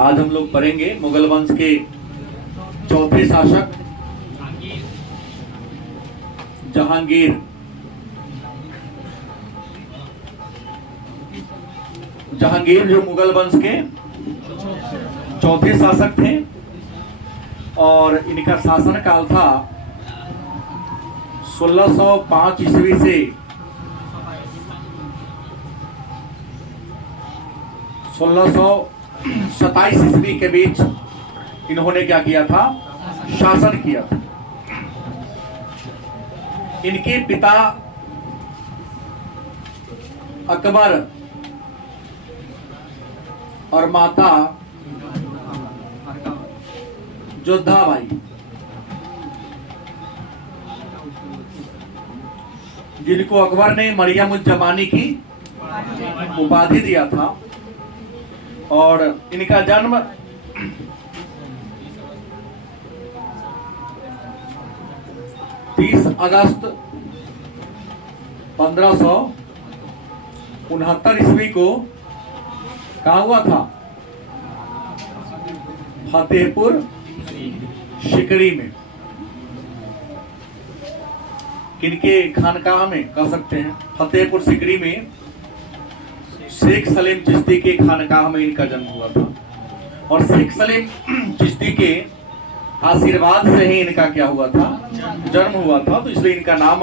आज हम लोग पढ़ेंगे मुगल वंश के चौथे शासक जहांगीर। जहांगीर जो मुगल वंश के चौथे शासक थे और इनका शासन काल था 1605 ईस्वी से 1627 ईस्वी के बीच इन्होंने क्या किया था, शासन किया था। इनके पिता अकबर और माता जोधाबाई, जिनको अकबर ने मरियम उज जमानी की उपाधि दिया था, और इनका जन्म 30 अगस्त 1569 ईस्वी को कहाँ हुआ था, फतेहपुर सिकड़ी में। किनके खानकाह में कह सकते हैं, फतेहपुर सिकड़ी में शेख सलीम चिश्ती के खानकाह में इनका जन्म हुआ था। और शेख सलीम चिश्ती के आशीर्वाद से ही इनका क्या हुआ था, जन्म हुआ था। तो इसलिए इनका नाम,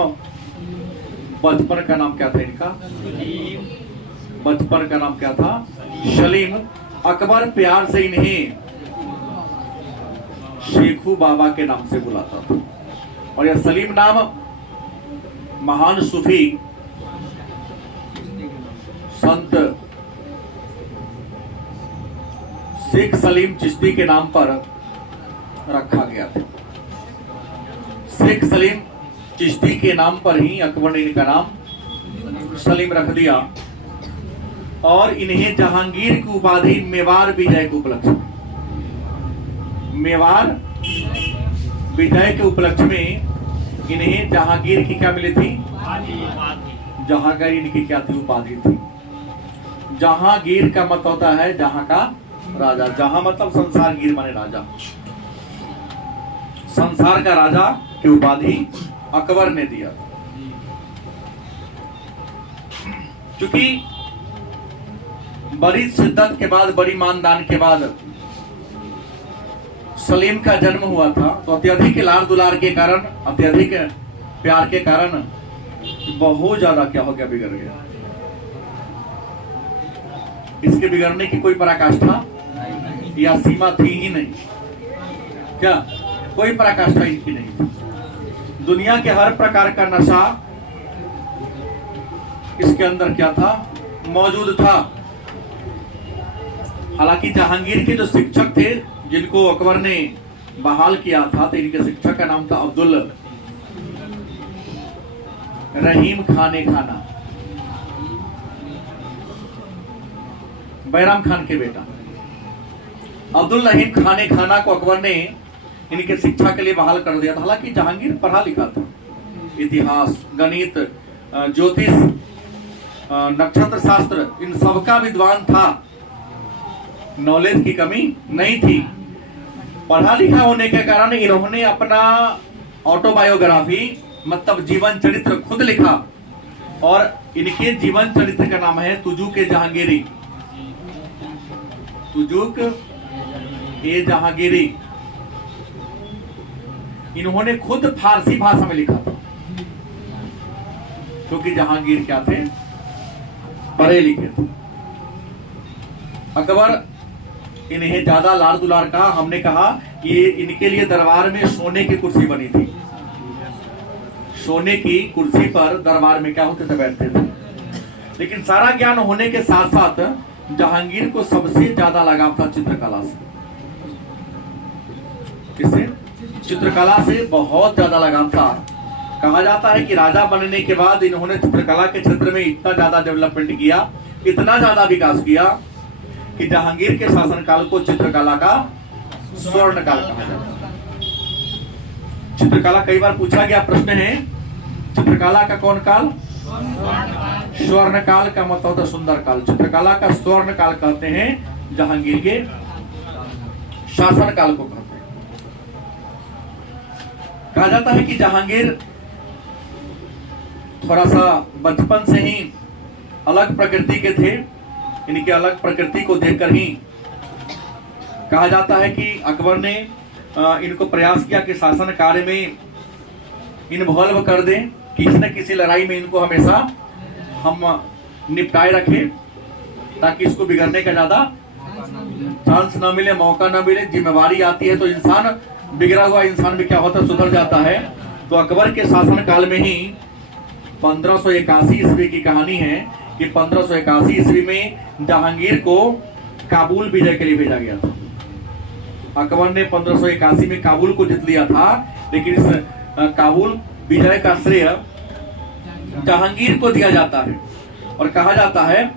बचपन का नाम क्या था इनका, बचपन का नाम क्या था, सलीम। अकबर प्यार से इन्हें शेखू बाबा के नाम से बुलाता था। और यह सलीम नाम महान सूफी संत शेख सलीम चिश्ती के नाम पर रखा गया था। शेख सलीम चिश्ती के नाम पर ही अकबर ने इनका नाम सलीम रख दिया। और इन्हें जहांगीर की उपाधि मेवाड़ विजय के उपलक्ष्य में, मेवाड़ विजय के उपलक्ष्य में इन्हें जहांगीर की क्या मिली थी, जहांगीर इनकी क्या थी, उपाधि थी। जहांगीर का मतलब होता है जहां का राजा। जहां मतलब संसार, गिर माने राजा, संसार का राजा की उपाधि अकबर ने दिया। क्योंकि बड़ी शिद्दत के बाद, बड़ी मानदान के बाद सलीम का जन्म हुआ था, तो अत्यधिक लाड़ दुलार के कारण, अत्यधिक प्यार के कारण बहुत ज्यादा क्या हो गया, बिगड़ गया। इसके बिगड़ने की कोई पराकाष्ठा या सीमा थी ही नहीं। क्या कोई पराकाष्ठा इनकी नहीं थी। दुनिया के हर प्रकार का नशा इसके अंदर क्या था, मौजूद था। हालांकि जहांगीर के जो शिक्षक थे, जिनको अकबर ने बहाल किया था, तो इनके शिक्षक का नाम था अब्दुल रहीम खाने खाना, बैराम खान के बेटा अब्दुल रहीम खाने खाना को अकबर ने इनके शिक्षा के लिए बहाल कर दिया था। हालांकि जहांगीर पढ़ा लिखा था, इतिहास, गणित, ज्योतिष, नक्षत्र शास्त्र, इन सबका विद्वान था। नॉलेज की कमी नहीं थी। पढ़ा लिखा होने के कारण इन्होंने अपना ऑटोबायोग्राफी मतलब जीवन चरित्र खुद लिखा। और इनके जीवन चरित्र का नाम है तुजुक ए जहांगीरी, तुजुक ए जहांगीरी। इन्होंने खुद फारसी भाषा में लिखा था, क्योंकि जहांगीर क्या थे, पढ़े लिखे थे। अकबर इन्हें ज्यादा लाड़ दुलार का, हमने कहा कि इनके लिए दरबार में सोने की कुर्सी बनी थी। सोने की कुर्सी पर दरबार में क्या होते थे, बैठते थे। लेकिन सारा ज्ञान होने के साथ साथ जहांगीर को सबसे ज्यादा लगाव था चित्रकला से। किससे? चित्रकला से बहुत ज्यादा लगाव था। कहा जाता है कि राजा बनने के बाद इन्होंने चित्रकला के क्षेत्र में इतना ज्यादा डेवलपमेंट किया, इतना ज्यादा विकास किया कि जहांगीर के शासनकाल को चित्रकला का स्वर्ण काल कहा जाता है। चित्रकला कई बार पूछा गया प्रश्न है, चित्रकला का कौन काल? स्वर्ण काल का मतलब होता है सुंदर काल। चित्रकला का स्वर्ण काल कहते हैं जहांगीर के शासनकाल को कहते हैं। कहा जाता है कि जहांगीर थोड़ा सा बचपन से ही अलग प्रकृति के थे। इनके अलग प्रकृति को देखकर ही कहा जाता है कि अकबर ने इनको प्रयास किया कि शासन कार्य में इन्वॉल्व कर दें, किसी न किसी लड़ाई में इनको हमेशा हम निपटाए रखें, ताकि इसको बिगड़ने का ज्यादा चांस ना मिले, मौका ना मिले। जिम्मेवारी आती है तो इंसान, बिगड़ा हुआ इंसान भी क्या होता है, सुधर जाता है। तो अकबर के शासन काल में ही 1581 ईस्वी की कहानी है कि 1581 ईस्वी में जहांगीर को काबुल विजय के लिए भेजा गया था। अकबर ने 1581 में काबुल को जीत लिया था, लेकिन इस काबुल विजय का श्रेय जहांगीर को दिया जाता है। और कहा जाता है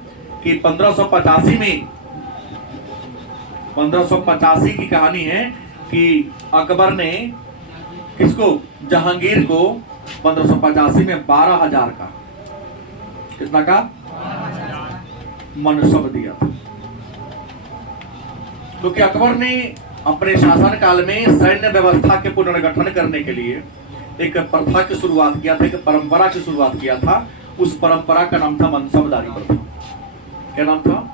कि 1585 की कहानी है कि अकबर ने किसको, जहांगीर को 1585 में 12,000 का, कितना का मनसब दिया था। क्योंकि अकबर ने अपने शासन काल में सैन्य व्यवस्था के पुनर्गठन करने के लिए एक प्रथा की शुरुआत किया था, एक परंपरा की शुरुआत किया था। उस परंपरा का नाम था मनसबदारी प्रथा। क्या नाम था?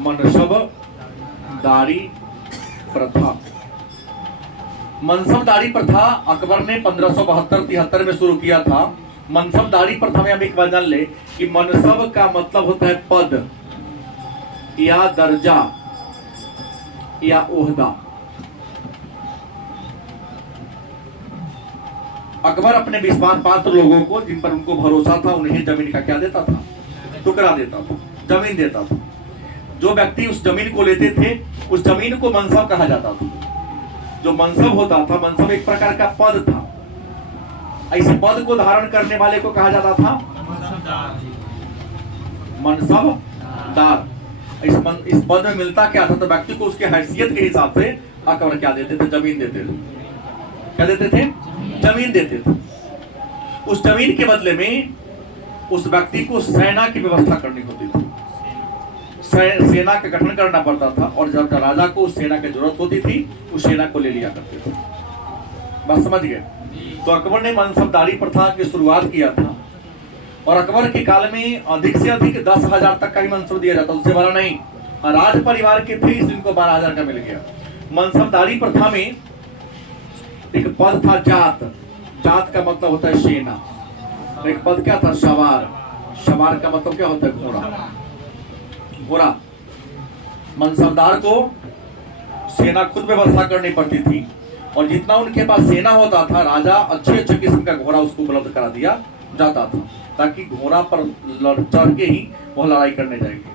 मनसबदारी प्रथा। मनसबदारी प्रथा अकबर ने 1572-73 में शुरू किया था। मनसबदारी प्रथा में हम एक बात जान ले कि मनसब का मतलब होता है पद या दर्जा या ओहदा। अकबर अपने विश्वास पात्र लोगों को, जिन पर उनको भरोसा था, उन्हें जमीन का क्या देता था? टुकड़ा देता था, जमीन देता था। जो व्यक्ति उस जमीन को लेते थे, उस जमीन को मनसब कहा जाता था। जो मनसब होता था, मनसब एक प्रकार का पद था। ऐसे पद को धारण करने वाले को कहा जाता था मनसबदार। इस पद में मिलता क्या था? तो व्यक्ति को उसके हैसियत के हिसाब से अकबर क्या देते थे? जमीन देते थे। क्या देते थे? जमीन देते थे। उस जमीन के बदले में उस व्यक्ति को सेना की व्यवस्था करनी होती थी। सेना का गठन करना पड़ता था, और जब राजा को उस सेना की जरूरत होती थी, उस सेना को ले लिया करते थे। बात समझ गए? तो अकबर ने मनसबदारी प्रथा की शुरुआत किया था, और अकबर के काल में अधिक से अधिक 10,000 तक का ही मनसब दिया जाता, उससे बड़ा नहीं। राज परिवार के थे, इसलिए इनको 12,000 का मिल गया। मनसबदारी प्रथा में एक पद था जात। जात का मतलब होता है सेना। एक पद क्या था? सवार। सवार का मतलब क्या होता है? घोड़ा। घोड़ा। मनसबदार को सेना खुद व्यवस्था करनी पड़ती थी, और जितना उनके पास सेना होता था, राजा अच्छे अच्छे किस्म का घोड़ा उसको उपलब्ध करा दिया जाता था, ताकि घोड़ा पर चढ़ के ही वह लड़ाई करने जाएंगे।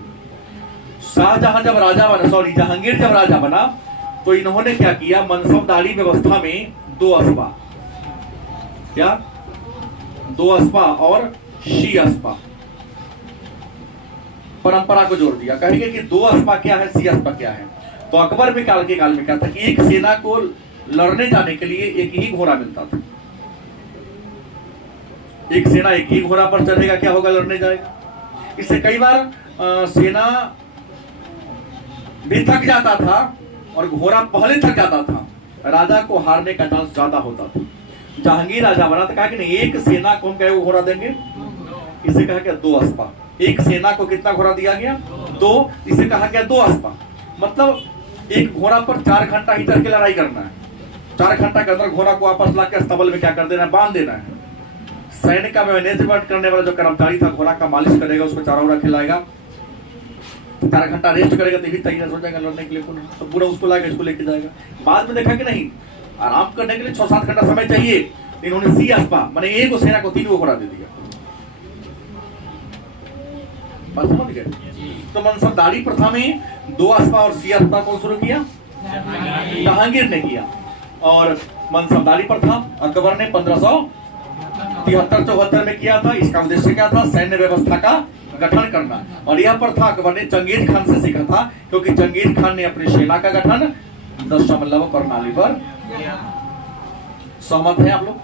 शाहजहां जब राजा बना, जहांगीर जब राजा बना, तो इन्होंने क्या किया? मनसबदारी व्यवस्था में 2 अस्पा, क्या 2 अस्पा और शी अस्पा परंपरा को जोड़ दिया। कहेंगे कि 2 अस्पा क्या है, सी अस्पा क्या है। तो अकबर के काल में क्या था कि एक सेना को लड़ने जाने के लिए एक ही घोड़ा मिलता था। एक सेना एक ही घोड़ा पर चढ़ेगा, क्या होगा? लड़ने जाएगा। इससे कई बार सेना भी थक जाता था, और घोड़ा पहले थक जाता था, राजा को हारने का चांस ज्यादा होता था। जहांगीर राजा बना तो कहा कि नहीं, एक सेना को हम क्या घोड़ा देंगे? इसे कहा क्या? 2 अस्पा। एक सेना को कितना घोड़ा दिया गया? 2। इसे कहा गया 2 अस्पा। मतलब एक घोड़ा पर 4 घंटा ही चढ़ के लड़ाई करना है। 4 घंटा के अंदर घोड़ा को वापस ला के अस्तबल में क्या कर देना है? बांध देना है। सैन्य का मैनेजमेंट करने वाला जो कर्मचारी था, घोड़ा का मालिश करेगा, उसको चारा उरा खिलाएगा, 4 घंटा रेस्ट करेगा, तो भी तैयार हो जाएगा लड़ने के लिए। तो पूरा उसको लाएगा, इसको लेके जाएगा। बाद में देखा कि नहीं, आराम करने के लिए 6-7 घंटा समय चाहिए। इन्होंने सी अस्पा माने एक सेना को 3 घोड़ा दे दिया। समझ गए? तो मनसबदारी प्रथा में 2 अस्पा और सी अस्पा कौन शुरू किया? जहांगीर ने किया। और मनसबदारी प्रथा अकबर ने 1573-74 में किया था। इसका उद्देश्य क्या था? सैन्य व्यवस्था का गठन करना। और यह प्रथा अकबर ने चंगेज खान से सीखा था, क्योंकि चंगेज खान ने अपनी सेना का गठन 10 प्रणाली पर। सहमत है आप लोग?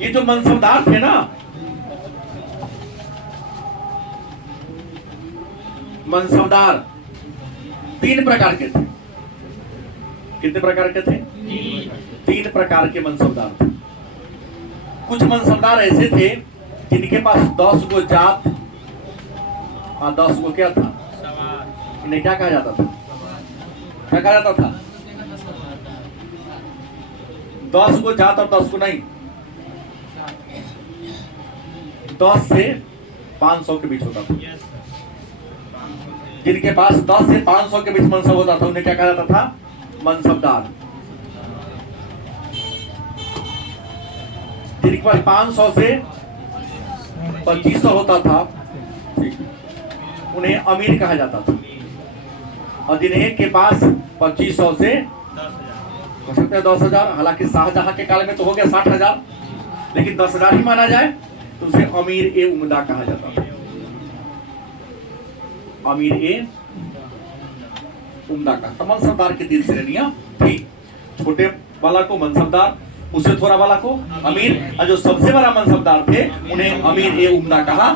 ये जो मनसबदार थे ना, मनसबदार 3 प्रकार के थे। कितने प्रकार के थे? 3 प्रकार के मनसबदार थे। कुछ मनसबदार ऐसे थे जिनके पास 10 गो जात, 10 गो क्या था, इन्हें क्या कहा जाता था? क्या कहा जाता था? 10 गो जात और 10 गो नहीं, 10 से 500 के बीच होता था। जिनके पास 10 से 500 के बीच मनसब होता था उन्हें क्या कहा जाता था? मनसबदार। जिनके पास 500 से 2500 होता था उन्हें अमीर कहा जाता था। और जिन्हें के पास 2500 से हो सकता है 10,000, हालांकि शाहजहां के काल में तो हो गया 60,000, लेकिन 10,000 ही माना जाए तो उसे अमीर ए उम्दा कहा जाता था। अमीर ए उम्दा का। मनसबदार की 3 श्रेणियां थी। छोटे वाला को मनसबदार, उससे थोड़ा वाला को अमीर, और जो सबसे बड़ा मनसबदार थे उन्हें अमीर ए उम्दा कहा।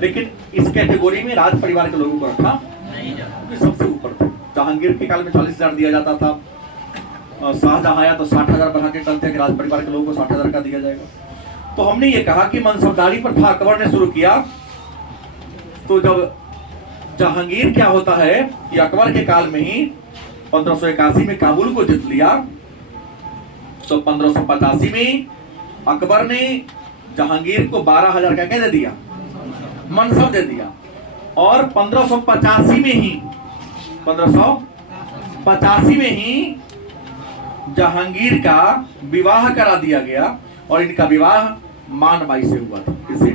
लेकिन इस कैटेगरी में राज परिवार के लोगों को रखा सबसे ऊपर थे। जहांगीर के काल में 40,000 दिया जाता था, शाहजहां आया तो 60,000 बढ़ा के करते कि राज परिवार के लोगों को 60,000 का दिया जाएगा। तो हमने ये कहा कि मनसबदारी पर था अकबर ने शुरू किया। तो जब जहांगीर क्या होता है कि अकबर के काल में ही 1581 में काबुल को जीत लिया, तो 1585 में अकबर ने जहांगीर को 12,000 का क्या दे दिया? मनसब दे दिया। और 1585 में ही जहांगीर का विवाह करा दिया गया। और इनका विवाह मानबाई से हुआ था। किससे?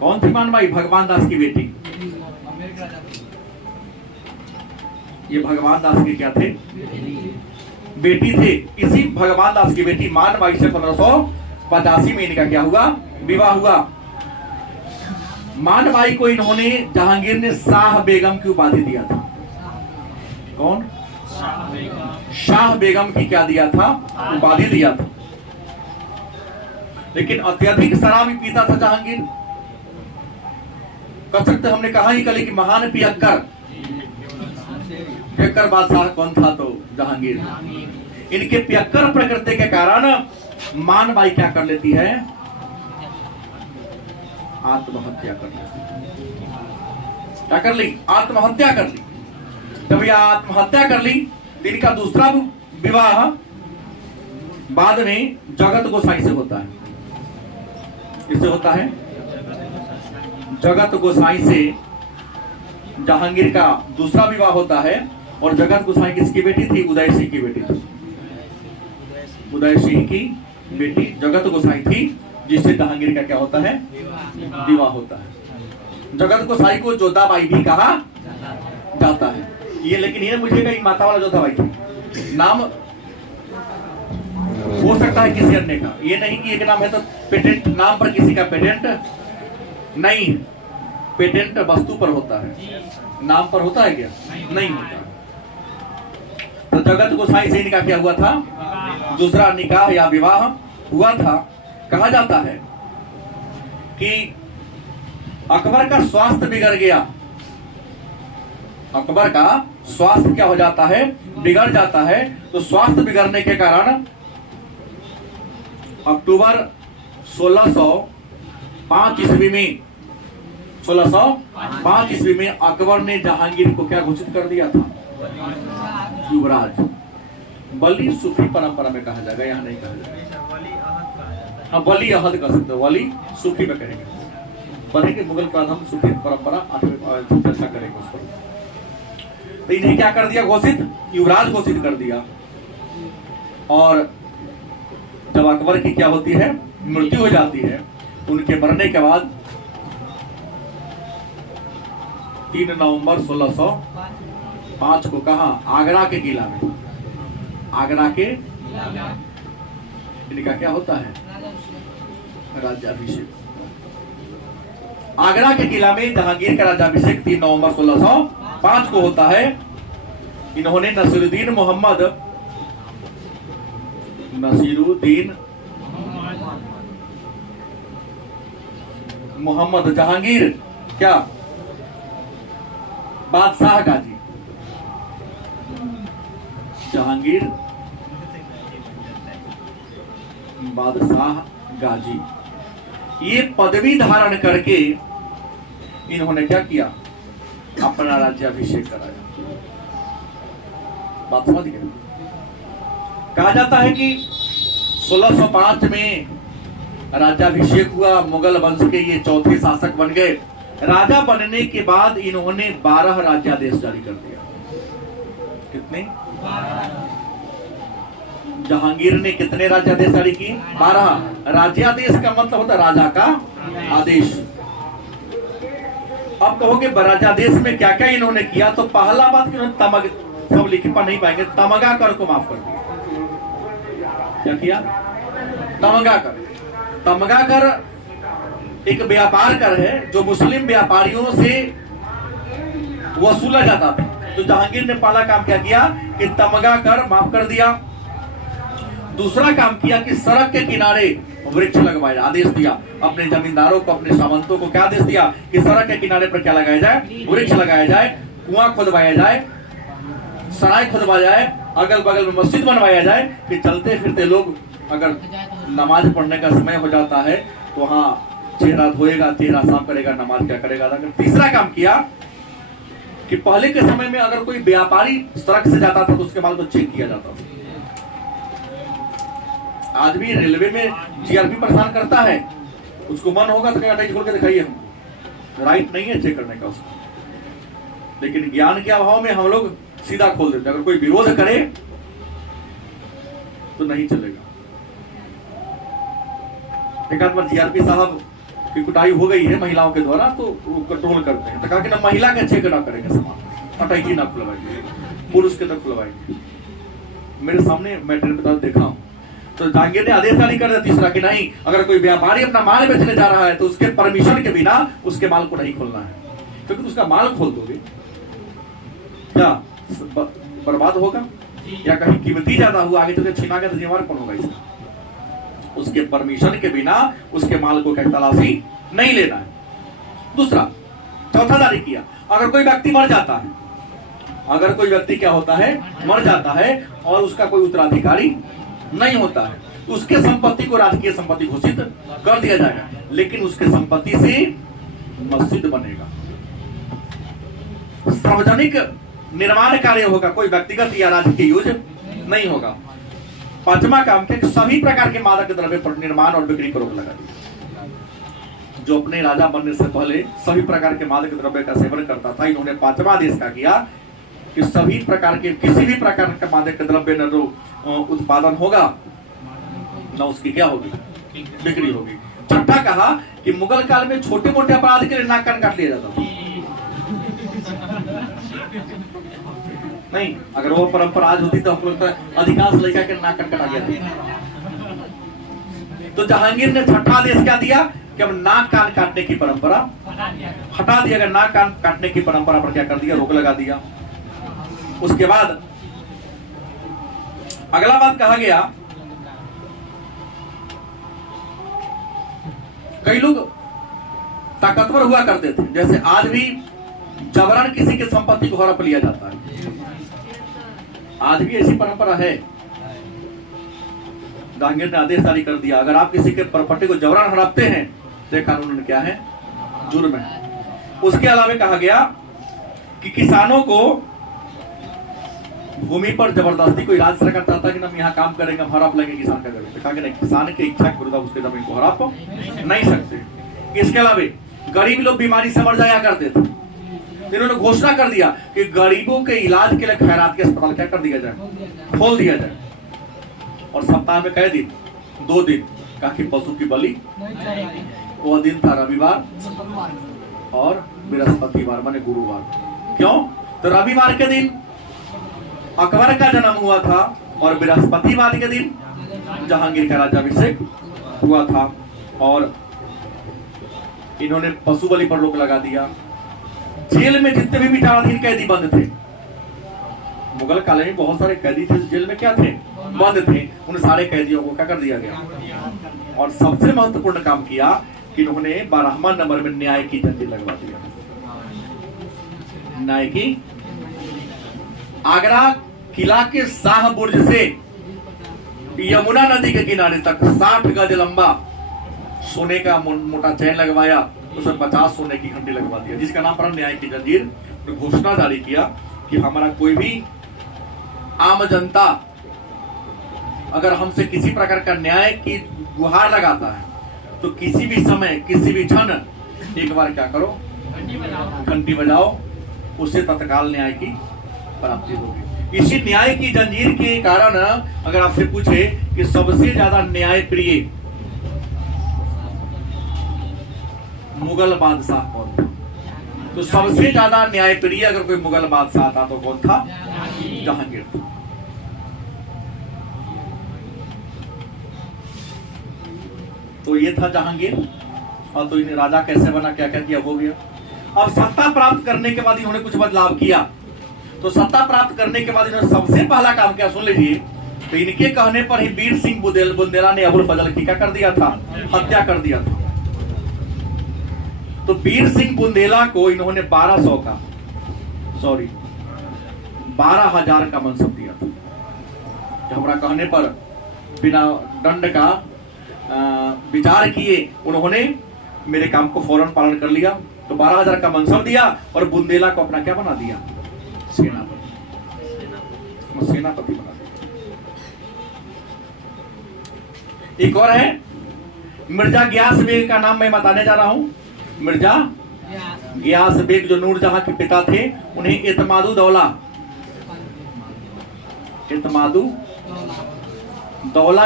कौन थी मानबाई? भगवान दास की बेटी। ये भगवान दास के क्या थे? बेटी थे। इसी भगवान दास की बेटी मानबाई से 1585 में इनका क्या हुआ? विवाह हुआ। मानबाई को इन्होंने, जहांगीर ने शाह बेगम की उपाधि दिया था। कौन? शाह बेगम की क्या दिया था? उपाधि दिया था। लेकिन अत्यधिक शराबी पीता था जहांगीर। कर सकते हमने कहा ही कल कि महान पियक्कर। पियक्कर बादशाह कौन था? तो जहांगीर। इनके पियक्कर प्रकृति के कारण मानबाई क्या कर लेती है? आत्महत्या कर ली। क्या कर ली? आत्महत्या कर ली। जब यह आत्महत्या कर ली तो इनका दूसरा विवाह बाद में जगत गोसाई से होता है। किससे होता है? जगत गोसाई से जहांगीर का दूसरा विवाह होता है। और जगत गोसाई किसकी बेटी थी? उदय सिंह की बेटी थी। उदय सिंह की बेटी जगत गोसाई थी, जिससे जहांगीर का क्या होता है? विवाह होता है। जगत गोसाई को जोधाबाई भी कहा जाता है। ये लेकिन ये मुझे माता वाला जोधाबाई थी। नाम हो सकता है किसी अन्य का, ये नहीं कि एक नाम है तो पेटेंट, नाम पर किसी का पेटेंट नहीं। पेटेंट वस्तु पर होता है, नाम पर होता है क्या? नहीं होता। तो जगत गोसाई से इनका क्या हुआ था? दूसरा निकाह या विवाह हुआ था। कहा जाता है कि अकबर का स्वास्थ्य बिगड़ गया। अकबर का स्वास्थ्य क्या हो जाता है? बिगड़ जाता है। तो स्वास्थ्य बिगड़ने के कारण अक्टूबर 1605 ईस्वी में 1605 ईस्वी में अकबर ने जहांगीर को क्या घोषित कर दिया था? युवराज। वली सूफी परंपरा में कहा जाएगा, यहाँ नहीं कहा जाएगा। हाँ, वली अहद कर सकते, वली सूफी में कहेंगे। पढ़ेंगे मुगल के बाद हम सूफी परंपरा चर्चा करेंगे उस पर। तो इन्हें क्या कर दिया? घोषित, युवराज घोषित कर दिया। और जब अकबर की क्या होती है? मृत्यु हो जाती है। उनके मरने के बाद 3 नवंबर 1605 को कहा? आगरा के किला में। आगरा के इनका क्या होता है? राज्याभिषेक। आगरा के किला में जहांगीर का राज्याभिषेक 3 नवंबर 1605 को होता है। इन्होंने नसीरुद्दीन मोहम्मद जहांगीर क्या बादशाह गाजी जहांगीर बादशाह गाजी, ये पदवी धारण करके इन्होंने क्या किया, अपना राज्याभिषेक कराया। बात समझ गए। कहा जाता है कि 1605 में राज्याभिषेक हुआ, मुगल वंश के ये चौथे शासक बन गए। राजा बनने के बाद इन्होंने 12 राज्यादेश जारी कर दिया। कितने? जहांगीर ने कितने राज्यादेश जारी किए? 12। राज्यादेश का मतलब होता है राजा का आदेश। अब कहोगे राज्यादेश में क्या क्या इन्होंने किया, तो पहला बात कि उन्होंने सब लिख पढ़ नहीं पाएंगे, तमगा कर को माफ कर दिया। क्या किया? तमगा कर। तमगा कर एक व्यापार कर है जो मुस्लिम व्यापारियों से वसूला जाता था। तो जहांगीर ने पहला काम क्या किया कि तमगा कर माफ कर दिया। दूसरा काम किया कि सड़क के किनारे वृक्ष लगवाया, आदेश दिया अपने जमींदारों को, अपने सामंतों को क्या आदेश दिया कि सड़क के किनारे पर क्या लगाया जाए, वृक्ष लगाया जाए, कुआं खुदवाया जाए, सराय खुदवाया जाए, अगल बगल में मस्जिद बनवाया जाए कि चलते फिरते लोग अगर नमाज पढ़ने का समय हो जाता है तो वहां चेहरा धोएगा, चेहरा साफ करेगा, नमाज क्या करेगा। तीसरा काम किया कि पहले के समय में अगर कोई व्यापारी सड़क से जाता था तो उसके माल को चेक किया जाता था। आज भी रेलवे में जीआरपी परेशान करता है, उसको मन होगा तो कहीं खोल के दिखाइए, हम राइट नहीं है चेक करने का उसको। लेकिन ज्ञान के अभाव में हम लोग सीधा खोल देते हैं। अगर कोई विरोध करे तो नहीं चलेगा। एक आध बार जीआरपी साहब की कुटाई हो गई है महिलाओं के द्वारा, तो वो कंट्रोल करते हैं। तो कहा कि ना महिला का चेक ना करेंगे सामान, अटैची ना खुलवाएंगे, पुरुष के तक खुलवाएंगे। मेरे सामने मैं ट्रेन पे देखा हूं। तो जहांगीर ने आदेश जारी कर दिया तीसरा कि नहीं, अगर कोई व्यापारी अपना माल बेचने जा रहा है तो उसके परमिशन के बिना उसके माल को नहीं खोलना है, क्योंकि तो उसका माल खोल दोगे क्या बर्बाद होगा या कहीं कीमती ज्यादा हुआ, आगे चलकर छीना गया तो जिम्मेवार कौन होगा इसका। उसके परमिशन के बिना उसके माल को कहीं तलाशी नहीं लेना है। दूसरा, चौथा जारी किया, अगर कोई व्यक्ति मर जाता है, अगर कोई व्यक्ति क्या होता है, मर जाता है और उसका कोई उत्तराधिकारी नहीं होता है, तो उसके संपत्ति को राजकीय संपत्ति घोषित कर दिया जाएगा, लेकिन उसके संपत्ति से मस्जिद बनेगा, सार्वजनिक निर्माण कार्य होगा, कोई व्यक्तिगत या राजकीय यूज नहीं होगा। पांचवा काम के सभी प्रकार के मादक द्रव्य पर निर्माण और बिक्री पर रोक लगा दी। जो अपने राजा बनने से पहले सभी प्रकार के मादक द्रव्य का सेवन करता था, इन्होंने पांचवा आदेश का किया कि सभी प्रकार के किसी भी प्रकार का मादक द्रव्य न तो उत्पादन होगा न उसकी क्या होगी, बिक्री होगी। छठा कहा कि मुगल काल में छोटे मोटे अपराध के लिए नाक कान काट लिया जाता था। नहीं, अगर वो परंपरा आज होती तो हम लोग अधिकांश लड़का के नाक कान कटा गया। तो जहांगीर ने छठा आदेश क्या दिया कि अब नाक कान काटने की परंपरा हटा दिया गया। नाक कान काटने की परंपरा पर क्या कर दिया, रोक लगा दिया। उसके बाद अगला बात कहा गया, कई लोग ताकतवर हुआ करते थे, जैसे आज भी जबरन किसी की संपत्ति को हड़प लिया जाता है, आज भी ऐसी परंपरा है। जहांगीर ने आदेश जारी कर दिया, अगर आप किसी के प्रॉपर्टी को जबरन हड़पते हैं तो कानून में क्या है, जुर्म है। उसके अलावा कहा गया कि किसानों को भूमि पर जबरदस्ती कोई राज्य सरकार चाहता है कि हम यहाँ काम करेंगे, हम हड़प लेंगे किसान का जमीन, तो कहा कि नहीं, किसान की इच्छा के विरुद्ध उसके जमीन को हड़प नहीं सकते। इसके अलावा गरीब लोग बीमारी से मर जाया करते थे, इन्होंने घोषणा कर दिया कि गरीबों के इलाज के लिए खैरात के अस्पताल क्या कर दिया जाए, खोल दिया जाए। और सप्ताह में कई दिन, 2 दिन, कहा कि पशु की बलि, वह दिन था रविवार और बृहस्पतिवार माने गुरुवार। क्यों? तो रविवार के दिन अकबर का जन्म हुआ था और बृहस्पतिवार के दिन जहांगीर का राज्याभिषेक हुआ था। और इन्होंने पशु बलि पर रोक लगा दिया। जेल में जितने भी विचाराधीन कैदी बंद थे, मुगल काल में बहुत सारे कैदी थे जेल में क्या थे, बंद थे, उन सारे कैदियों को क्या कर दिया गया। और सबसे महत्वपूर्ण काम किया कि इन्होंने 12वां नंबर में न्याय की जंजीर लगवा दिया। न्याय की, आगरा किला के शाह बुर्ज से यमुना नदी के किनारे तक 60 गज लंबा सोने का मोटा चैन लगवाया, उसमें 50 सोने की घंटी लगवा दिया, जिसका नाम पर न्याय की जंजीर। घोषणा जारी किया कि हमारा कोई भी आम जनता अगर हमसे किसी प्रकार का न्याय की गुहार लगाता है तो किसी भी समय किसी भी क्षण एक बार क्या करो, घंटी बजाओ, उससे तत्काल न्याय की प्राप्ति होगी। इसी न्याय की जंजीर के कारण अगर आपसे पूछे कि सबसे ज्यादा न्याय प्रिय मुगल बादशाह कौन था, तो सबसे ज्यादा न्याय प्रिय अगर कोई मुगल बादशाह था तो कौन था? जहांगीर था। तो ये था जहांगीर। और तो इन्हें राजा कैसे बना, क्या क्या किया, हो गया। अब सत्ता प्राप्त करने के बाद इन्होंने कुछ बदलाव किया। तो सत्ता प्राप्त करने के बाद इन्होंने सबसे पहला काम क्या, सुन लीजिए। तो इनके कहने पर ही वीर सिंह बुंदेला ने अबुल फजल की क्या कर दिया था? हत्या कर दिया था। तो वीर सिंह बुंदेला को इन्होंने 12,000 का मनसब दिया था। हमारा कहने पर बिना दंड का विचार किए उन्होंने मेरे काम को फौरन पालन कर लिया। तो 12,000 का मनसब दिया और बुंदेला को अपना क्या बना दिया? सेनापति बना दिया। एक और है मिर्जा गियास बेग का नाम मैं बताने जा रहा हूं। मिर्जा गियास बेग जो नूरजहां के पिता थे, उन्हें इत्मादु दौला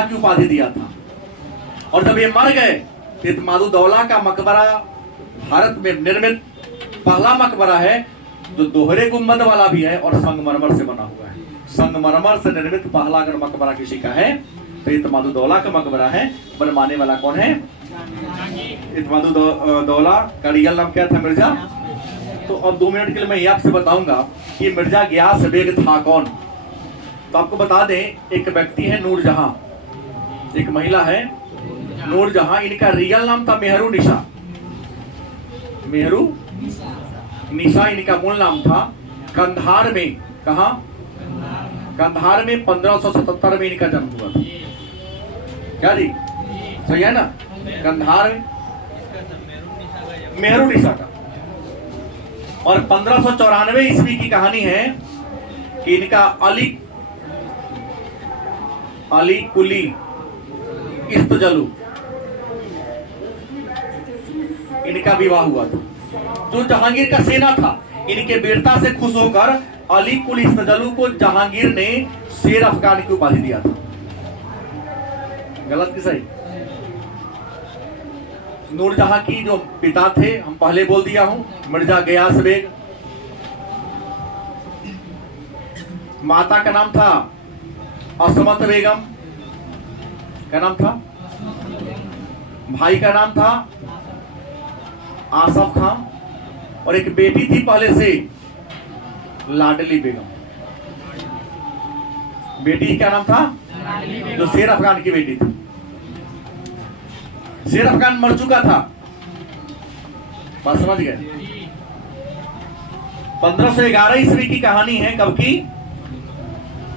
की उपाधि दिया था। और जब ये मर गए तो इत्मादु दौला का मकबरा भारत में निर्मित पहला मकबरा है जो दोहरे गुंबद वाला भी है और संगमरमर से बना हुआ है। संगमरमर से निर्मित पहला अगर मकबरा किसी का है तो इत्मादु दौला का मकबरा है। बनवाने वाला कौन है? इत्मादु दौला का रियल नाम क्या था? मिर्जा। तो अब 2 मिनट के लिए मैं ये आपसे बताऊंगा कि मिर्जा गियास बेग था कौन। तो आपको बता दें, एक व्यक्ति है नूरजहां, एक महिला है नूरजहां। इनका रियल नाम था मेहरू निशा। मेहरू निशा इनका मूल नाम था। कंधार में, कहा? कंधार में 1577 में इनका जन्म हुआ था। क्या जी, सही है ना? कंधार में मेहरू निशा का। और 1594 ईस्वी की कहानी है कि इनका अली कुली इस्तजलू इनका विवाह हुआ था। जो जहांगीर का सेना था, इनके वीरता से खुश होकर अली कुली इस्तजलू को जहांगीर ने शेर अफगान की उपाधि दिया था। गलत कि सही? नूरजहां की जो पिता थे, हम पहले बोल दिया हूं, मिर्जा गियास बेग। माता का नाम था असमत बेगम। क्या नाम था? भाई का नाम था आसफ खान। और एक बेटी थी पहले से, लाडली बेगम। बेटी क्या नाम था? जो शेर अफगान की बेटी थी। शेर अफगान मर चुका था, बात समझ गए? 1511 ईस्वी की कहानी है। कब की?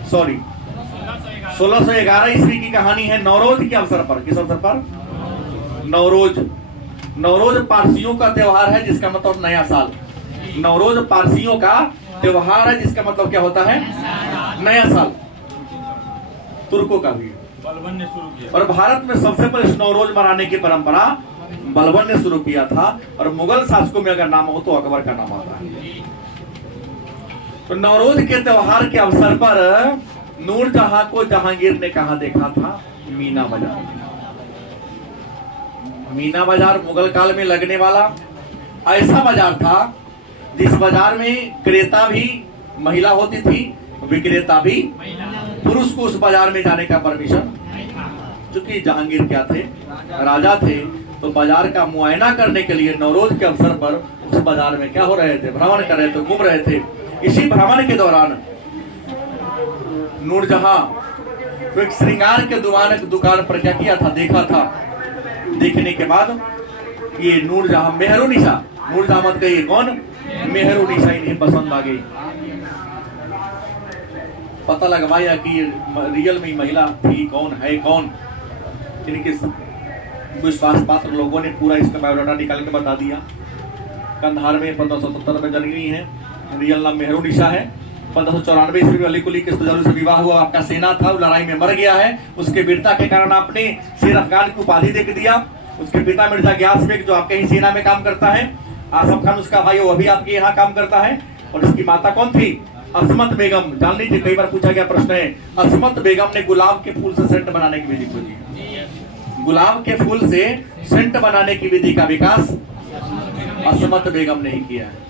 1611 ईस्वी की कहानी है। नौरोज के अवसर पर। किस अवसर पर? नौरोज पारसियों का त्योहार है, जिसका मतलब नया साल। नौरोज पारसियों का त्योहार है, जिसका मतलब क्या होता है? नया साल। तुर्कों का भी बलबन ने शुरू किया। और भारत में सबसे पहले नौरोज मनाने की परंपरा बलबन ने शुरू किया था। और मुगल शासकों में अगर नाम हो तो अकबर का नाम आता है। तो नौरोज के त्योहार के अवसर पर नूरजहां को जहांगीर ने कहा देखा था? मीना बाजार। मीना बाजार मुगल काल में लगने वाला ऐसा बाजार था जिस बाजार में क्रेता भी महिला होती थी, विक्रेता भी पुरुष को उस बाजार में जाने का परमिशन। चूंकि जहांगीर क्या थे? राजा थे। तो बाजार का मुआयना करने के लिए नौरोज के अवसर पर उस बाजार में क्या हो रहे थे? भ्रमण कर रहे थे, घूम रहे थे। इसी भ्रमण के दौरान नूरजहां तो एक श्रृंगार के दुकान पर क्या किया था? देखा था। देखने के बाद ये नूरजहां मेहरू निशा, नूरजहां मत कहिए कौन, मेहरू निशा इन्हें पसंद आ गई। पता लगवाया कि रियल में महिला थी कौन है कौन। इनके विश्वास पात्र लोगों ने पूरा इसका बायोडाटा निकाल के बता दिया। कंधार में 1577 में जन्म हुई है। रियल नाम मेहरुनिशा है। 1594 ईस्वी में अली कुली के से विवाह हुआ। आपका सेना था, वो लड़ाई में मर गया है। उसके वीरता के कारण आपने शेर अफगान की उपाधि दे दिया। उसके पिता मिर्जा ग्यास बेग जो आपके ही सेना में काम करता है। आसफ खान उसका भाई, वो भी आपके यहाँ काम करता है। और इसकी माता कौन थी? असमत बेगम। जान लीजिए, कई बार पूछा गया प्रश्न है। असमत बेगम ने गुलाब के फूल से सेंट बनाने की विधि खोजी। गुलाब के फूल से सेंट बनाने की विधि का विकास असमत बेगम ने ही किया है।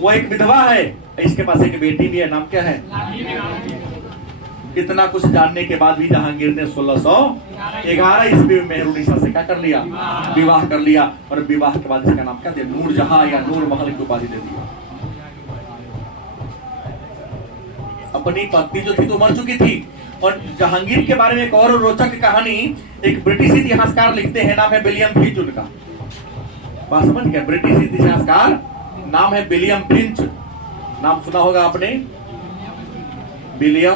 वो एक विधवा है। इसके पास एक बेटी भी है। नाम क्या है? इतना कुछ जानने के बाद भी जहांगीर ने 1611 ईस्वी में मेहरुनिशा से क्या कर लिया? विवाह कर लिया। और विवाह के बाद इसका नाम क्या दिया? नूरजहां या नूर महल की उपाधि दे दिया। अपनी पत्नी जो थी तो मर चुकी थी। और जहांगीर के बारे में एक और रोचक कहानी एक ब्रिटिश इतिहासकार लिखते हैं। नाम है विलियम फिंच उनका। बात समझ गया? ब्रिटिश इतिहासकार, नाम है विलियम फिंच। नाम सुना होगा आपने, विलियम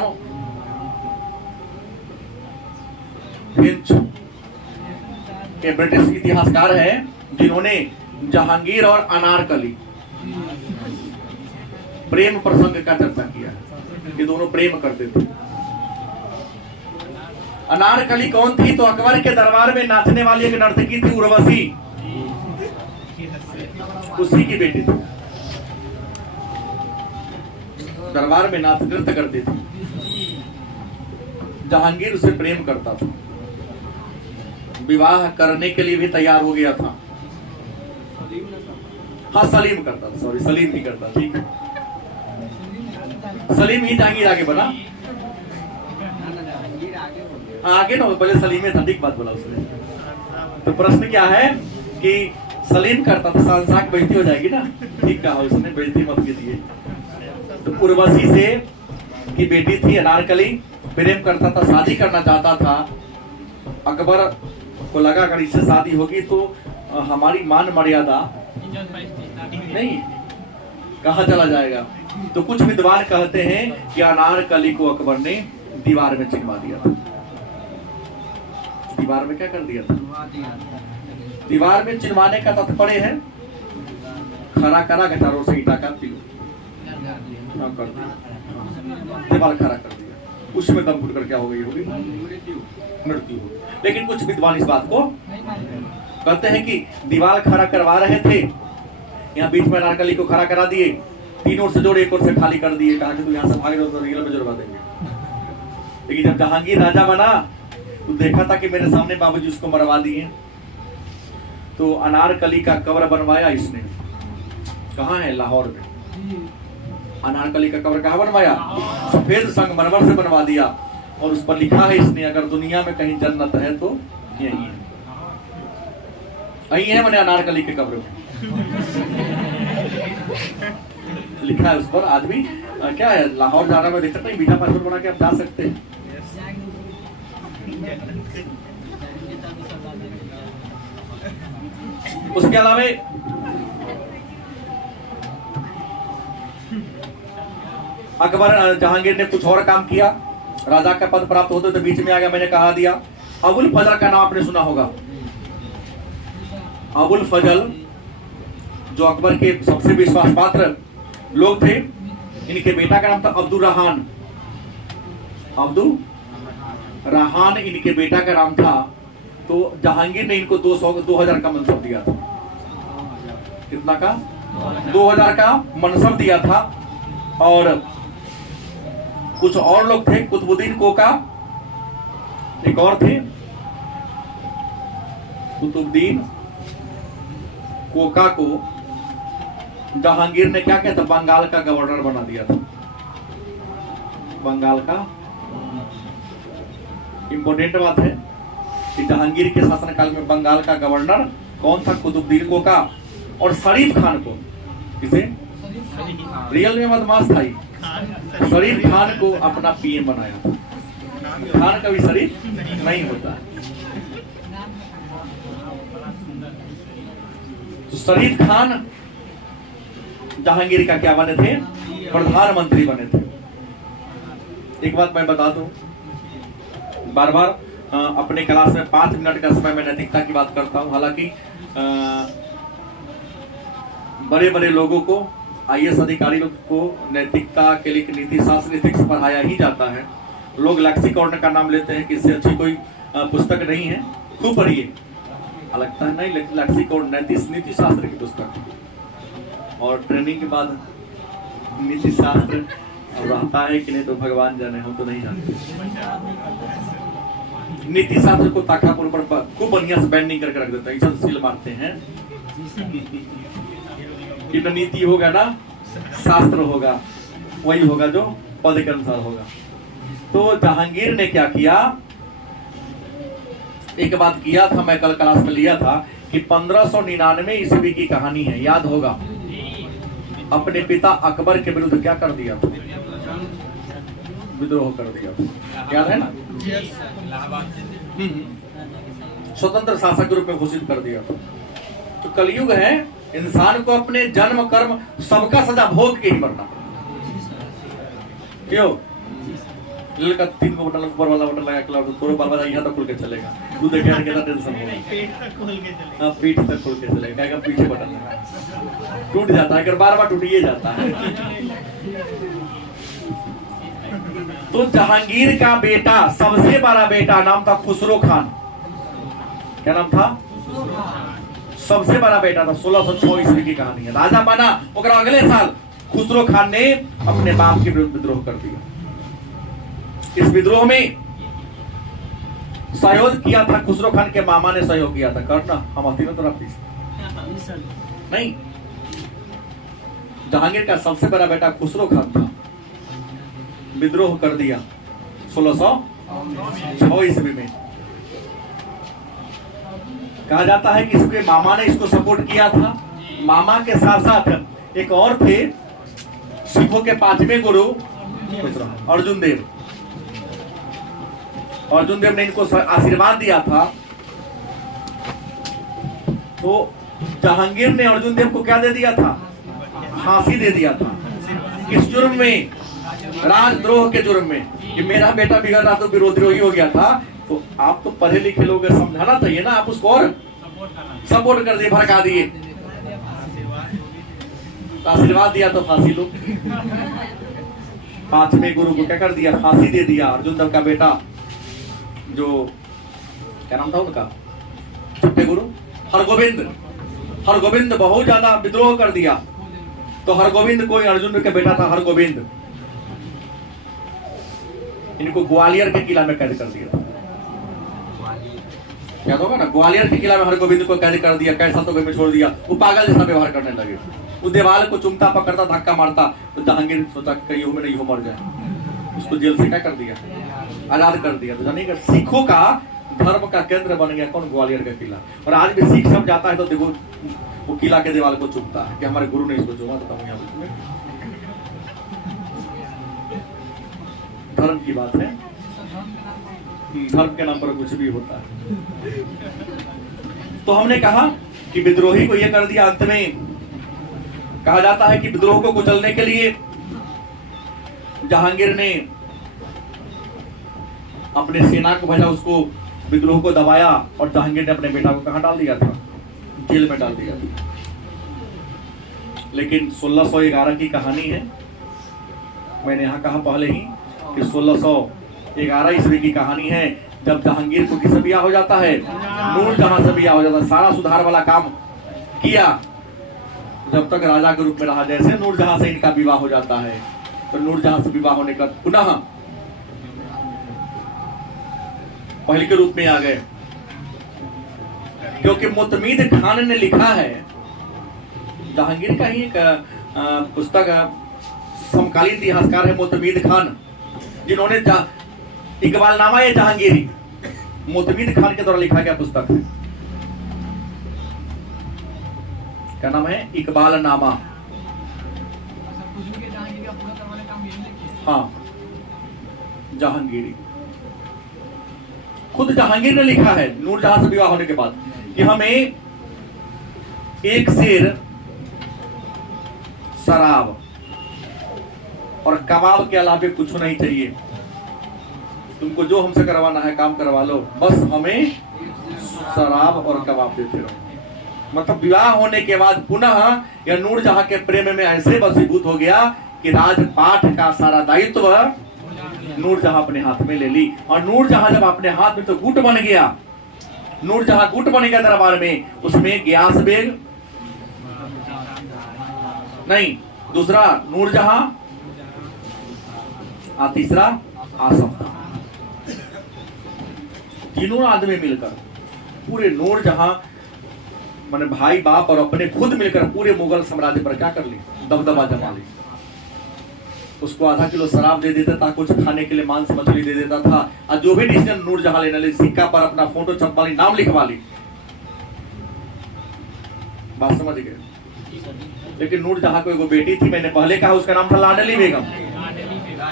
फिंच। ये ब्रिटिश इतिहासकार है जिन्होंने जहांगीर और अनारकली प्रेम प्रसंग का चर्चा किया। ये दोनों प्रेम करते थे। अनारकली कौन थी? तो अकबर के दरबार में नाचने वाली एक नर्तकी थी, उर्वशी। उसी की बेटी थी। दरबार में नाच नृत्य करती थी। जहांगीर उसे प्रेम करता था। विवाह करने के लिए भी तैयार हो गया था। हाँ, सलीम करता था। सॉरी, सलीम ही करता। ठीक है, सलीम ही जहांगीर आगे बना। आगे ना, पहले सलीम था। ठीक बात बोला उसने। तो प्रश्न क्या है कि सलीम करता था, सांसाक बेइज्जती हो जाएगी ना। ठीक कहा उसने, बेइज्जती मत कीजिए। तो उर्वशी से की बेटी थी अनारकली, प्रेम करता था, शादी करना चाहता था। अकबर को लगा अगर इससे शादी होगी तो हमारी मान मर्यादा नहीं, कहाँ चला जाएगा। तो कुछ विद्वान कहते हैं कि अनारकली को अकबर ने दीवार में चिनवा दिया था। दीवार में क्या कर दिया था? दीवार में चिनवाने का तात्पर्य है खड़ा करा गटारों से ईटा का पिलो कर दिया, दीवार खड़ा कर दिया। उसमें दम घुट कर क्या हो गई होगी? मृत्यु। लेकिन कुछ विद्वान इस बात को कहते हैं कि दीवार खड़ा करवा रहे थे, यहाँ बीच में अनारकली को खड़ा करा दिए, 3 ओर से जोड़े, 1 ओर से खाली कर दिए। कहा कि तू यहाँ से भाग रहे हो तो रियल में जुड़वा देंगे। लेकिन जब जहांगीर राजा बना तो देखा था कि मेरे सामने बाबूजी उसको मरवा दिए। तो अनारकली का कब्र बनवाया इसने। कहाँ है? लाहौर में। अनारकली का कब्र कहाँ बनवाया? सफेद संगमरमर से बनवा दिया। और उस पर लिखा है इसने, अगर दुनिया में कहीं जन्नत है तो यही है। यही है मैंने अनारकली के कब्र में लिखा है उस पर। आज भी क्या है, लाहौर जाना में देखते नहीं, वीजा पासपोर्ट बना के आप जा सकते हैं। उसके अलावा अकबर जहांगीर ने कुछ और काम किया। राजा का पद प्राप्त होते तो बीच में आ गया। मैंने कहा दिया, अबुल फजल का नाम आपने सुना होगा। अबुल फजल जो अकबर के सबसे विश्वास पात्र लोग थे। इनके बेटा का नाम था अब्दुल रहान। अब्दुल रहान इनके बेटा का नाम था। तो जहांगीर ने इनको 2000 का मनसब दिया था। कितना का? 2000 का मनसब दिया था। और कुछ और लोग थे, कुतुबुद्दीन कोका एक और थे। कुतुबुद्दीन कोका को जहांगीर ने क्या किया था? बंगाल का गवर्नर बना दिया था। बंगाल का इंपॉर्टेंट बात है कि जहांगीर के शासनकाल में बंगाल का गवर्नर कौन था? कुतुबुद्दीन कोका। और शरीफ खान को, किसे? रियल में बदमाश था ही। शरीफ खान को अपना पीएम बनाया था। खान कभी शरीफ नहीं होता। तो शरीफ खान जहांगीर का क्या बने थे? प्रधानमंत्री बने थे। एक बात मैं बता दूं, बार बार अपने क्लास में 5 मिनट का समय मैं नैतिकता की बात करता हूं। हालांकि बड़े बड़े लोगों को, आईएएस अधिकारी लोग को नैतिकता के लिए नीति शास्त्र एथिक्स पढ़ाया ही जाता है। लोग लेक्सिकॉन का नाम लेते हैं कि इससे अच्छी कोई पुस्तक नहीं है, खूब पढ़िए। लगता है नहीं, लेक्सिकॉन नीति शास्त्र की पुस्तक है। और ट्रेनिंग के बाद नीति शास्त्र रहता है कि नहीं तो भगवान जाने, हम तो नहीं जानते। नीति शास्त्र को ताकापुर पर खूब बढ़िया से बैंडिंग करके रख देते हैं, ऐसा सील मारते हैं कि न नीति होगा ना शास्त्र होगा, वही होगा जो पद के अनुसार होगा। तो जहांगीर ने क्या किया, एक बात किया था, मैं कल क्लास में लिया था कि 1599 ईस्वी की कहानी है, याद होगा। अपने पिता अकबर के विरुद्ध क्या कर दिया था, विद्रोह कर दिया था, याद है ना। स्वतंत्र शासक के रूप में घोषित कर दिया था। तो कलयुग है, इंसान को अपने जन्म कर्म सबका सजा भोग के ही मरना। क्यों? लड़का 3 को बटन, ऊपर वाला बटन लगा के लाओ, थोड़ा बार बार यहाँ तक खुल के चलेगा। तू देखिए कितना टेंशन होगा, पीठ तक खुल के चलेगा, क्या पीछे बटन टूट जाता है, अगर बार बार टूटिए जाता है। तो जहांगीर का बेटा, सबसे बड़ा बेटा, नाम था खुसरो खान। क्या नाम था? सबसे बड़ा बेटा था। 1606 ईस्वी की कहानी है। राजा बना, और अगले साल खुसरो खान ने अपने बाप के विरुद्ध विद्रोह कर दिया। इस विद्रोह में सहयोग किया था खुसरो खान के मामा ने, सहयोग किया था। करना हम अति में तो नहीं, जहांगीर का सबसे बड़ा बेटा खुसरो खान था, विद्रोह कर दिया 1606 ईस्वी में। कहा जाता है कि इसके मामा ने इसको सपोर्ट किया था। मामा के साथ साथ एक और थे, सिखों के 5वें गुरु अर्जुन देव। अर्जुन देव ने इनको आशीर्वाद दिया था। तो जहांगीर ने अर्जुन देव को क्या दे दिया था? फांसी दे दिया था। किस जुर्म में? राजद्रोह के जुर्म में। कि मेरा बेटा बिगड़ रहा तो विरोधी हो गया था। तो आप तो पढ़े लिखे लोग, समझाना चाहिए ना, आप उसको और सपोर्ट कर दिए, भड़का दिए। आशीर्वाद दिया तो फांसी लो। 5वें गुरु को क्या कर दिया? फांसी दे दिया। अर्जुन देव का बेटा, जो क्या नाम था उनका, छठे गुरु हरगोविंद बहुत ज्यादा विद्रोह कर दिया। तो हरगोविंद कोई अर्जुन के बेटा था, हरगोविंद। इनको ग्वालियर के किला में कैद कर दिया था। याद होगा ना, ग्वालियर के किला में हरगोविंद को कैद कर दिया। कैसा तो में छोड़ दिया। वो पागल जैसा व्यवहार करने लगे। वो दीवार को चुमता पकड़ता, धक्का मारता। तो जहांगीर सोचा कहीं में नहीं हो, मर जाए। उसको जेल से क्या कर दिया? आजाद कर दिया। तो जानिए सिखों का धर्म का केंद्र बन गया कौन? ग्वालियर का किला। और आज भी सिख सब जाता है तो देखो वो किला के दीवार को चुमता है कि हमारे गुरु ने इसको चुमा। तो यहाँ धर्म की बात है, धर्म के नाम पर कुछ भी होता है। तो हमने कहा कि विद्रोही को यह कर दिया। अंत में कहा जाता है कि विद्रोह को कुचलने के लिए जहांगीर ने अपने सेना को भेजा, उसको विद्रोह को दबाया। और जहांगीर ने अपने बेटा को कहां डाल दिया था? जेल में डाल दिया था। लेकिन 1611 की कहानी है। मैंने यहां कहा पहले ही कि 1611 ईस्वी की कहानी है, जब जहांगीर को किससे ब्याह हो जाता है? नूरजहां से ब्याह हो जाता है। सारा सुधार वाला काम किया जब तक राजा के रूप में रहा। जैसे नूरजहां से इनका विवाह हो जाता है, तो नूरजहां से विवाह होने का पुनः पहले के रूप में आ गए। क्योंकि मुतमीद खान ने लिखा है, जहांगीर का ही एक पुस्तक, समकालीन इतिहासकार है मुतमीद खान, जिन्होंने इकबालनामा ये जहांगीरी मुतमीद खान के द्वारा लिखा गया पुस्तक है। क्या नाम है? इकबालनामा। हाँ, जहांगीरी। खुद जहांगीर ने लिखा है नूरजहां से विवाह होने के बाद कि हमें एक शेर शराब और कबाब के अलावे कुछ नहीं चाहिए, तुमको जो हमसे करवाना है काम करवा लो, बस हमें शराब और कबाब देते रहो। मतलब विवाह होने के बाद पुनः यह नूरजहां के प्रेम में ऐसे वशीभूत हो गया कि राजपाट का सारा दायित्व नूरजहां अपने हाथ में ले ली। और नूरजहां जब अपने हाथ में तो गुट बन गया, नूरजहां गुट बन गया दरबार में, उसमें गियास बेग नहीं, दूसरा नूरजहां और तीसरा आसफ खान, तीनों आदमी मिलकर पूरे नूरजहां माने भाई बाप और अपने खुद मिलकर पूरे मुगल साम्राज्य पर क्या कर ली, दबदबा जमा ली। उसको आधा किलो शराब दे देता था, कुछ खाने के लिए मांस मछली दे देता था, और जो भी डिसीजन नूरजहां लेने लगी सिक्का पर अपना फोटो छपवा ली, नाम लिखवा ली। बात समझ गए। लेकिन नूरजहां को एगो बेटी थी, मैंने पहले कहा, उसका नाम था लाडली बेगम।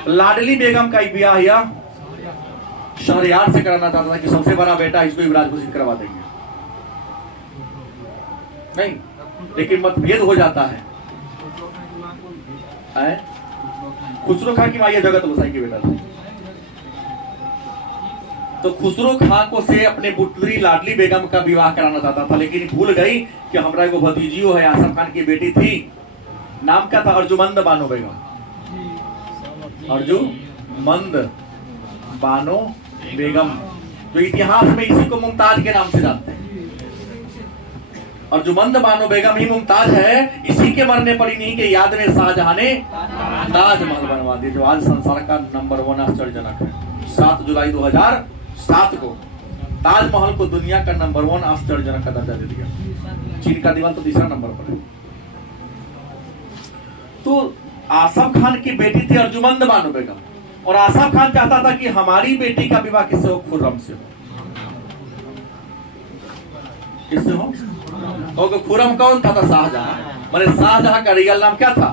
लाडली बेगम का ब्याह या शहरयार से कराना चाहता था कि सबसे बड़ा बेटा इसको युवराज घोषित करवा देंगे, नहीं, लेकिन मतभेद हो जाता है। खुसरो खां की मां जगत गोसाई की बेटा था, तो खुसरो खां को से अपने पुत्री लाडली बेगम का विवाह कराना चाहता था, लेकिन भूल गई कि हमारा एगो भतीजियो है, आसफ खान की बेटी थी, नाम क्या था, अर्जुमंद बानो बेगम। अर्जुमंद बानो बेगम, जो इतिहास में इसी को मुमताज के नाम से जानते हैं। अर्जुमंद बानो बेगम ही मुमताज है, इसी के मरने पर इन्हीं के याद में शाहजहां ने ताजमहल बनवा दिया, जो आज संसार का नंबर 1 आश्चर्यजनक है। 7 जुलाई 2007 को ताजमहल को दुनिया का नंबर 1 आश्चर्यजनक का दर्जा दे दिया। चीन का दीवार तो तीसरा नंबर पर है। तो आसफ खान की बेटी थी अर्जुमंद बानो बेगम, और आसफ खान चाहता था कि हमारी बेटी का विवाह किससे हो, खुर्रम से हो। किससे हो? तो खुर्रम कौन था? शाहजहां। माने शाहजहां का रियल नाम क्या था?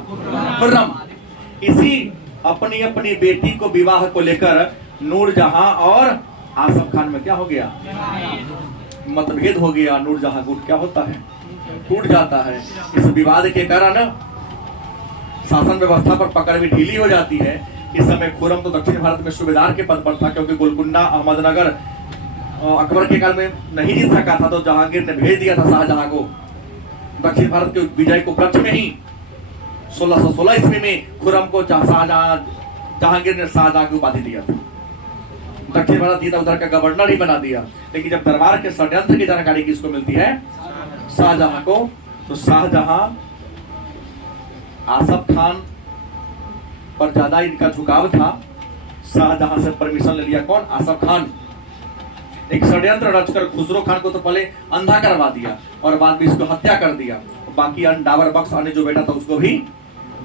खुर्रम। इसी अपनी अपनी बेटी को विवाह को लेकर नूरजहां और आसफ खान में क्या हो गया, मतभेद हो गया। नूरजहां गुट क्या होता है, टूट जाता है। इस विवाद के कारण शासन व्यवस्था पर पकड़ भी ढीली हो जाती है। इस समय खुर्रम तो दक्षिण भारत में सूबेदार के पद पर था, क्योंकि गोलकुंडा अहमदनगर अकबर के काल में नहीं जीत सका था, तो जहांगीर ने भेज दिया था शाहजहां को दक्षिण भारत के विजय को उपलक्ष्य में ही 1616 ईस्वी में खुर्रम को जहांगीर ने शाहजहां की उपाधि दिया था। दक्षिण भारत जीता, उधर का गवर्नर ही बना दिया। लेकिन जब दरबार के षड्यंत्र की जानकारी किसको मिलती है? शाहजहां को। तो शाहजहां आसफ खान पर ज्यादा इनका झुकाव था। शाहजहां से परमिशन ले लिया कौन? आसफ खान। एक षड्यंत्र रचकर खुसरो खान को तो पहले अंधा करवा दिया और बाद में इसको हत्या कर दिया। बाकी डावर बख्श अन्य जो बेटा था उसको भी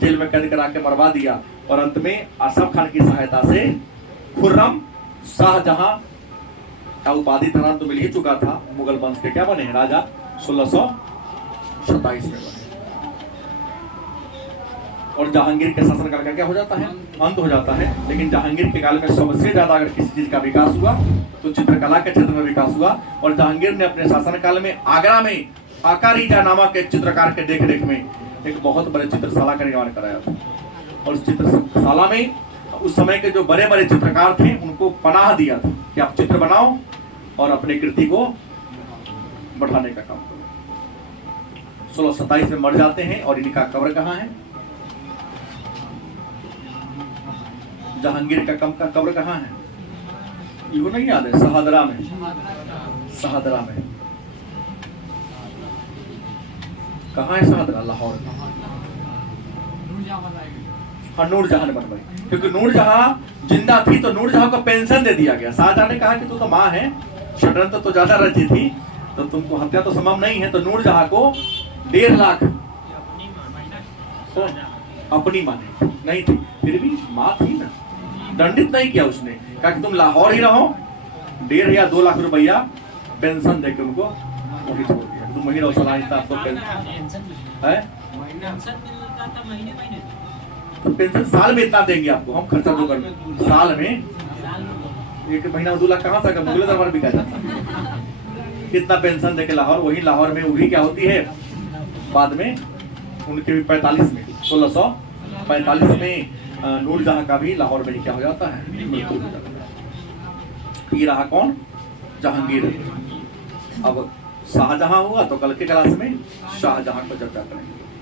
जेल में कैद करा के मरवा दिया। और अंत में आसफ खान की सहायता से खुर्रम शाहजहां का उपाधि धरान तो मिल ही चुका था। मुगल वंश के क्या बने हैं राजा 1627 में बने। और जहांगीर के शासनकाल का क्या हो जाता है? अंत हो जाता है। लेकिन जहांगीर के काल में सबसे ज्यादा अगर किसी चीज का विकास हुआ तो चित्रकला के क्षेत्र में विकास हुआ। और जहांगीर ने अपने शासनकाल में आगरा में आकारीजा नामक एक चित्रकार के देखरेख में एक बहुत बड़े चित्रशाला का निर्माण कराया था। और उस चित्रशाला में उस समय के जो बड़े बड़े चित्रकार थे उनको पनाह दिया था कि आप चित्र बनाओ और अपनी कृति को बढ़ाने का काम करो। 1627 में मर जाते हैं। और इनका कब्र कहाँ है? जहांगीर का कब्र कहाँ है? इनको नहीं याद है? शहादरा में। शहादरा में कहाँ है शहादरा? लाहौर में। हाँ, नूरजहां ने बनवाई। क्योंकि नूरजहां जिंदा थी तो नूरजहां को पेंशन दे दिया गया। शाहजहां ने कहा कि तू तो माँ है, षड्यंत्र तो ज्यादा रची थी, तो तुमको हत्या तो संभव नहीं है। तो नूरजहां को 1.5 लाख अपनी माँ नहीं थी, फिर भी माँ थी ना, दंडित नहीं किया उसने। कहा कि तुम लाहौर ही रहो, 1.5 या 2 लाख रुपया पेंशन देकर उनको वही छोड़ दिया। तुम वही रहो, सलाहिता आपको पेंशन है। तो पेंशन साल में इतना देंगे आपको, हम खर्चा तो कर साल में 1 महीना 2 लाख कहाँ से मुगल दरबार बिका जाता। कितना पेंशन देके लाहौर, वही लाहौर में उड़ी क्या होती है बाद में उनके भी 45 में 1645 में नूरजहां का भी लाहौर में क्या हो जाता है, मृत्यु हो जाता है। ये रहा कौन, जहांगीर। अब शाहजहां हुआ तो कल के क्लास में शाहजहां को चर्चा करेंगे।